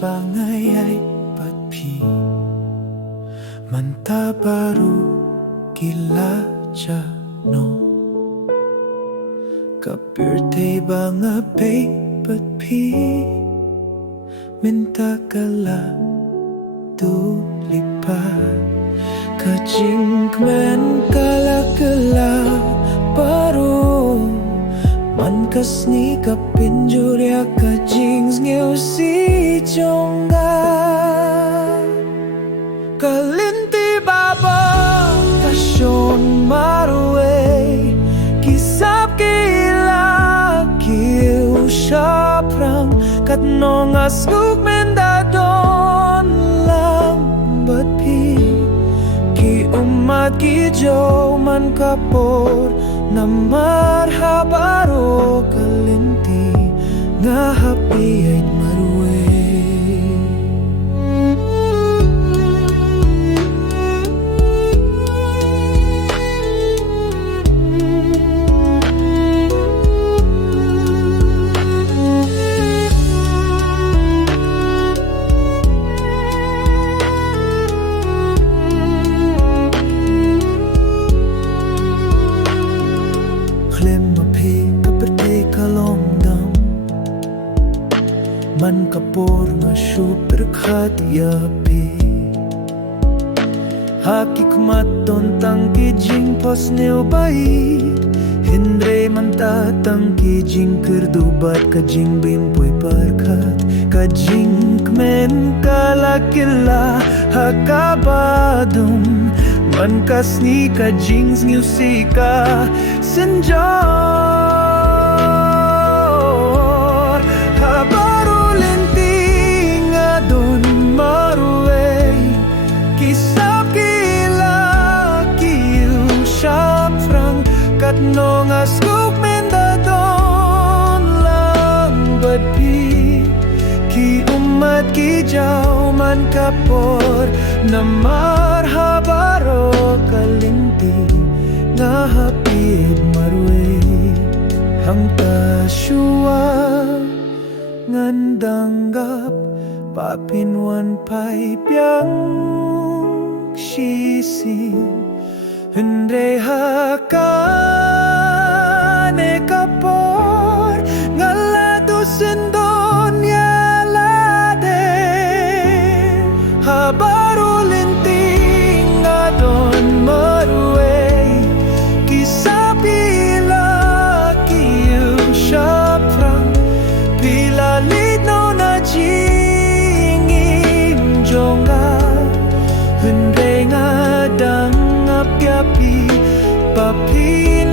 Bangayay patpi manta baru gila jano kapirte bangapay patpi minta kala tulipa kajing men kala kala baru man kasni kapinjurya kajing ngeu si jongga kalinti baba kasyon marue kisap kila kiu shaprang katnong asguk mendadon lambat pi ki umat ki jo man kapor na marhabaro kalinti nga happy ay marue man kapor nga super khatiya pi hakikmat ton tang kijing pos neo bai hindre manta tang kijing kerdubat kajing bimpoy parkat kajing kmen kalakila hakabadum man kasni kajing ngusika senja nong asguk mendadon lambat pi ki umat ki jau man kapor na marhabaro kalinti nga happy marue hang tasua ngandanggap papinwan pai piang sisin Hindre hakane kapor ngalado sendon yalade habaru linting adon marue kisapila kiu shaprang pila lidno na jingin jonga hindre ngadang api papin